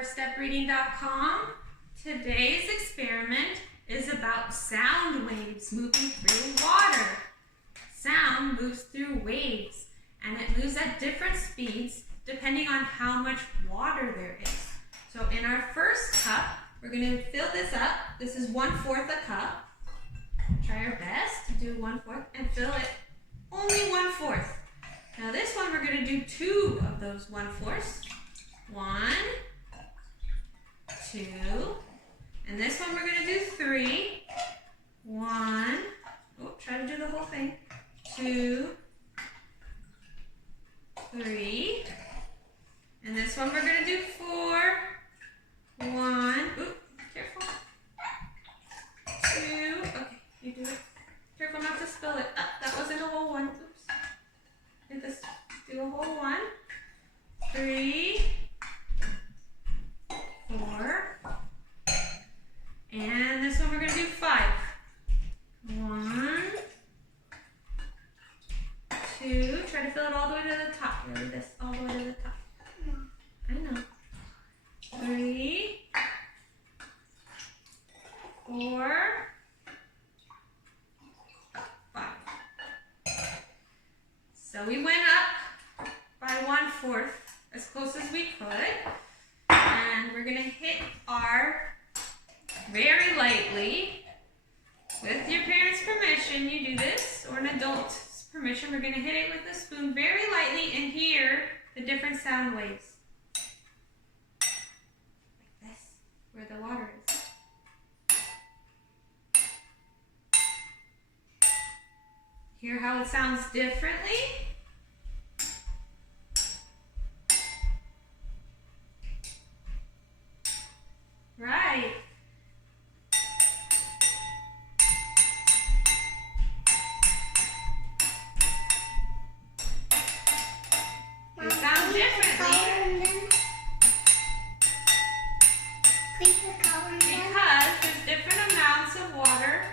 firststepreading.com. Today's experiment is about sound waves moving through water. Sound moves through waves, and it moves at different speeds depending on how much water there is. So in our first cup, we're going to fill this up. This is 1/4 a cup. Try our best to do 1/4 and fill it only 1/4. Now this one we're going to do 2 of those 1/4s. 1, 2, and this one we're going to do 3. 1, oh, try to do the whole thing. 2, 3, and this one we're going to do 4. 1, ooh, careful. 2, okay, you do it. Careful not to spill it. Oh, that wasn't a whole one. Oops. Did this, do a whole one. 3, 4, and this one we're going to do 5. 1, 2, try to fill it all the way to the top. Really, this all the way to the top. I know. 3, 4, 5. So we went up by 1/4 as close as we could, and we're going to hit our very lightly. With your parents' permission, you do this, or an adult's permission. We're going to hit it with a spoon very lightly and hear the different sound waves. Like this, where the water is. Hear how it sounds differently? Right. It sounds differently because there's different amounts of water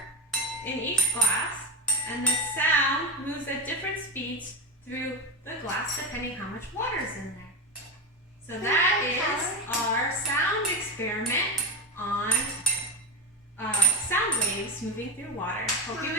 in each glass, and the sound moves at different speeds through the glass depending how much water is in there. So that is our sound experiment on sound waves moving through water. Hope you